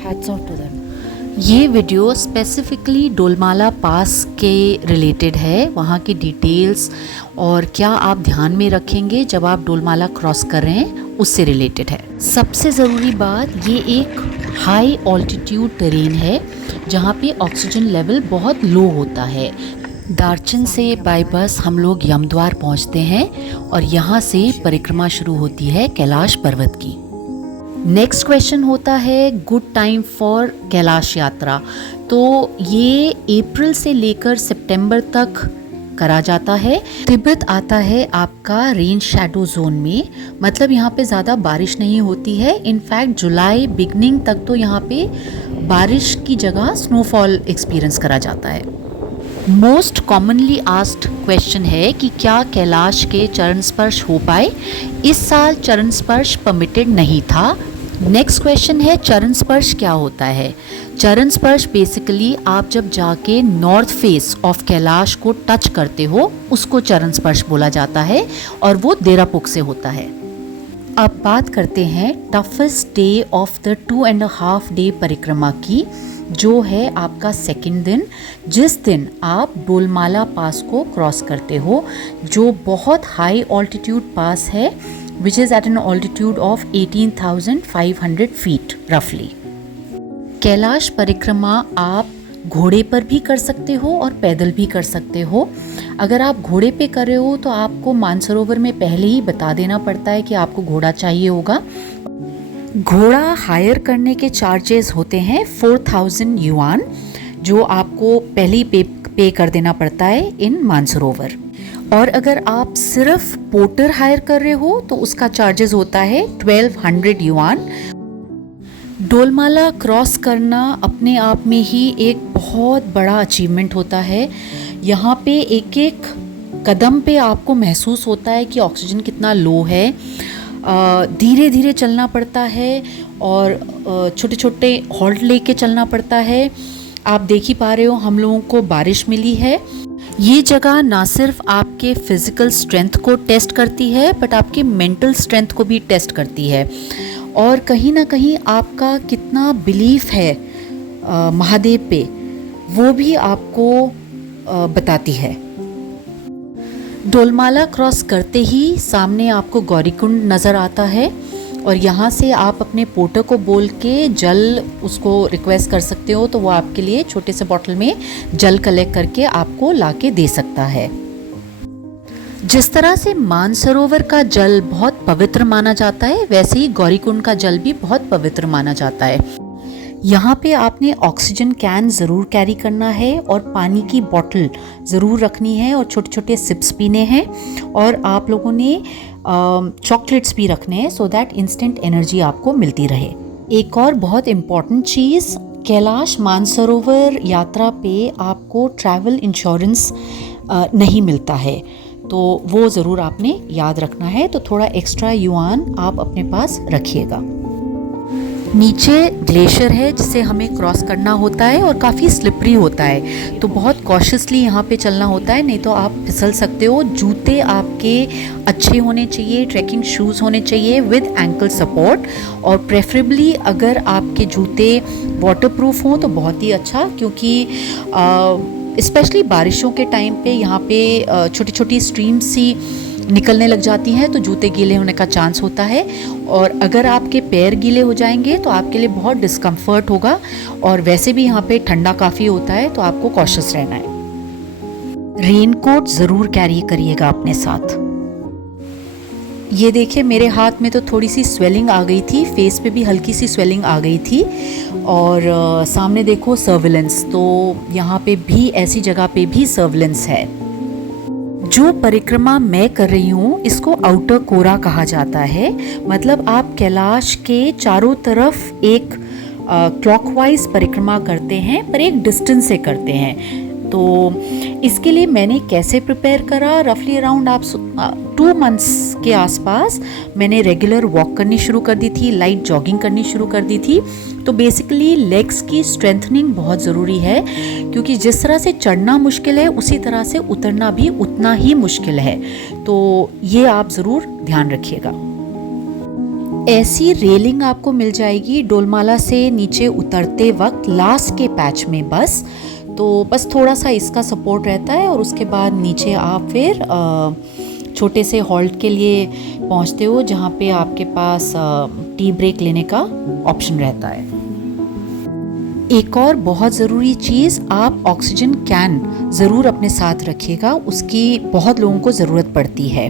Hats off to them. ये video specifically डोलमाला पास के रिलेटेड है, वहाँ की डिटेल्स और क्या आप ध्यान में रखेंगे जब आप डोलमाला क्रॉस कर रहे हैं उससे रिलेटेड है। सबसे ज़रूरी बात, ये एक हाई ऑल्टीट्यूड टेरेन है जहाँ पे ऑक्सीजन लेवल बहुत लो होता है। दार्चन से बाय बस हम लोग यमद्वार पहुँचते हैं और यहाँ से परिक्रमा शुरू होती है कैलाश पर्वत की। नेक्स्ट क्वेश्चन होता है गुड टाइम फॉर कैलाश यात्रा। तो ये अप्रैल से लेकर सितंबर तक करा जाता है। तिब्बत आता है आपका रेन शैडो जोन में, मतलब यहाँ पे ज़्यादा बारिश नहीं होती है। इनफैक्ट जुलाई बिगनिंग तक तो यहाँ पे बारिश की जगह स्नोफॉल एक्सपीरियंस करा जाता है। मोस्ट कॉमनली आस्क्ड क्वेश्चन है कि क्या कैलाश के चरण स्पर्श हो पाए। इस साल चरण स्पर्श परमिटेड नहीं था। नेक्स्ट क्वेश्चन है चरण स्पर्श क्या होता है। चरण स्पर्श बेसिकली आप जब जाके नॉर्थ फेस ऑफ कैलाश को टच करते हो उसको चरण स्पर्श बोला जाता है और वो देरापुक से होता है। अब बात करते हैं toughest day of the 2.5 day परिक्रमा की, जो है आपका सेकंड दिन, जिस दिन आप डोलमाला पास को क्रॉस करते हो, जो बहुत हाई ऑल्टीट्यूड पास है, which is at an altitude of 18,500 feet roughly। Kailash परिक्रमा आप घोड़े पर भी कर सकते हो और पैदल भी कर सकते हो। अगर आप घोड़े पे कर रहे हो तो आपको मानसरोवर में पहले ही बता देना पड़ता है कि आपको घोड़ा चाहिए होगा। घोड़ा हायर करने के चार्जेस होते हैं 4,000 युआन, जो आपको पहले ही पे कर देना पड़ता है इन मानसरोवर। और अगर आप सिर्फ पोर्टर हायर कर रहे हो तो उसका चार्जेस होता है 1200 युआन। डोलमाला क्रॉस करना अपने आप में ही एक बहुत बड़ा अचीवमेंट होता है। यहाँ पे एक एक कदम पे आपको महसूस होता है कि ऑक्सीजन कितना लो है। धीरे धीरे चलना पड़ता है और छोटे छोटे हॉल्ट लेके चलना पड़ता है। आप देख ही पा रहे हो हम लोगों को बारिश मिली है। ये जगह ना सिर्फ आपके फिज़िकल स्ट्रेंथ को टेस्ट करती है बट आपके मेंटल स्ट्रेंथ को भी टेस्ट करती है, और कहीं ना कहीं आपका कितना बिलीफ है महादेव पे वो भी आपको बताती है। डोलमाला क्रॉस करते ही सामने आपको गौरीकुंड नज़र आता है और यहाँ से आप अपने पोर्टर को बोल के जल उसको रिक्वेस्ट कर सकते हो, तो वो आपके लिए छोटे से बॉटल में जल कलेक्ट करके आपको लाके दे सकता है। जिस तरह से मानसरोवर का जल बहुत पवित्र माना जाता है, वैसे ही गौरीकुंड का जल भी बहुत पवित्र माना जाता है। यहाँ पे आपने ऑक्सीजन कैन ज़रूर कैरी करना है और पानी की बॉटल ज़रूर रखनी है और छोटे छोटे सिप्स पीने हैं, और आप लोगों ने चॉकलेट्स भी रखने हैं सो दैट इंस्टेंट एनर्जी आपको मिलती रहे। एक और बहुत इम्पॉर्टेंट चीज़, कैलाश मानसरोवर यात्रा पे आपको ट्रैवल इंश्योरेंस नहीं मिलता है, तो वो ज़रूर आपने याद रखना है। तो थोड़ा एक्स्ट्रा युआन आप अपने पास रखिएगा। नीचे ग्लेशियर है जिसे हमें क्रॉस करना होता है और काफ़ी स्लिपरी होता है, तो बहुत कॉशियसली यहाँ पे चलना होता है, नहीं तो आप फिसल सकते हो। जूते आपके अच्छे होने चाहिए, ट्रैकिंग शूज़ होने चाहिए विद एंकल सपोर्ट, और प्रेफरेबली अगर आपके जूते वाटरप्रूफ हों तो बहुत ही अच्छा, क्योंकि स्पेशली बारिशों के टाइम पे यहाँ पे छोटी छोटी स्ट्रीम्स सी निकलने लग जाती हैं तो जूते गीले होने का चांस होता है, और अगर आपके पैर गीले हो जाएंगे तो आपके लिए बहुत डिस्कम्फर्ट होगा, और वैसे भी यहाँ पे ठंडा काफ़ी होता है तो आपको कॉशियस रहना है। रेनकोट ज़रूर कैरी करिएगा अपने साथ। ये देखिए मेरे हाथ में तो थोड़ी सी स्वेलिंग आ गई थी, फेस पे भी हल्की सी स्वेलिंग आ गई थी, और सामने देखो सर्विलेंस, तो यहाँ पे भी ऐसी जगह पे भी सर्विलेंस है। जो परिक्रमा मैं कर रही हूँ इसको आउटर कोरा कहा जाता है, मतलब आप कैलाश के चारों तरफ एक क्लॉकवाइज परिक्रमा करते हैं पर एक डिस्टेंस से करते हैं। तो इसके लिए मैंने कैसे प्रिपेयर करा, रफली अराउंड आप 2 मंथ्स के आसपास मैंने रेगुलर वॉक करनी शुरू कर दी थी, लाइट जॉगिंग करनी शुरू कर दी थी। तो बेसिकली लेग्स की स्ट्रेंथनिंग बहुत ज़रूरी है, क्योंकि जिस तरह से चढ़ना मुश्किल है उसी तरह से उतरना भी उतना ही मुश्किल है, तो ये आप ज़रूर ध्यान रखिएगा। ऐसी रेलिंग आपको मिल जाएगी डोलमाला से नीचे उतरते वक्त लास्ट के पैच में बस। तो बस थोड़ा सा इसका सपोर्ट रहता है और उसके बाद नीचे आप फिर छोटे से हॉल्ट के लिए पहुंचते हो, जहां पे आपके पास टी ब्रेक लेने का ऑप्शन रहता है। एक और बहुत ज़रूरी चीज़, आप ऑक्सीजन कैन ज़रूर अपने साथ रखिएगा, उसकी बहुत लोगों को ज़रूरत पड़ती है।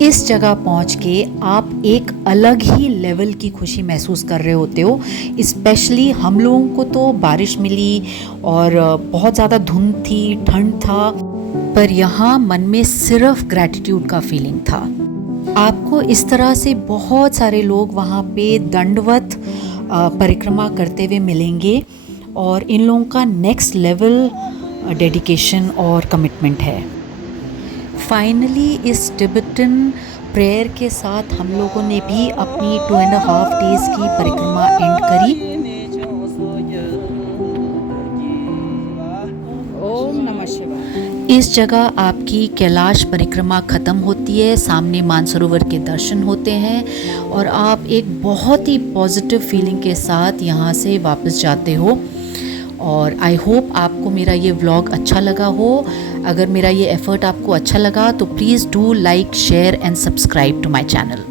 इस जगह पहुंच के आप एक अलग ही लेवल की खुशी महसूस कर रहे होते हो। स्पेशली हम लोगों को तो बारिश मिली और बहुत ज़्यादा धुंध थी, ठंड था, पर यहाँ मन में सिर्फ ग्रैटिट्यूड का फीलिंग था। आपको इस तरह से बहुत सारे लोग वहाँ पे दंडवत परिक्रमा करते हुए मिलेंगे और इन लोगों का नेक्स्ट लेवल डेडिकेशन और कमिटमेंट है। फाइनली इस तिब्बतन प्रेयर के साथ हम लोगों ने भी अपनी 2.5 डेज़ की परिक्रमा एंड करी। ओम नमः शिवाय। इस जगह आपकी कैलाश परिक्रमा ख़त्म होती है, सामने मानसरोवर के दर्शन होते हैं और आप एक बहुत ही पॉजिटिव फीलिंग के साथ यहाँ से वापस जाते हो। और आई होप आपको मेरा ये व्लॉग अच्छा लगा हो। अगर मेरा ये एफ़र्ट आपको अच्छा लगा तो please do like, share and subscribe to my channel.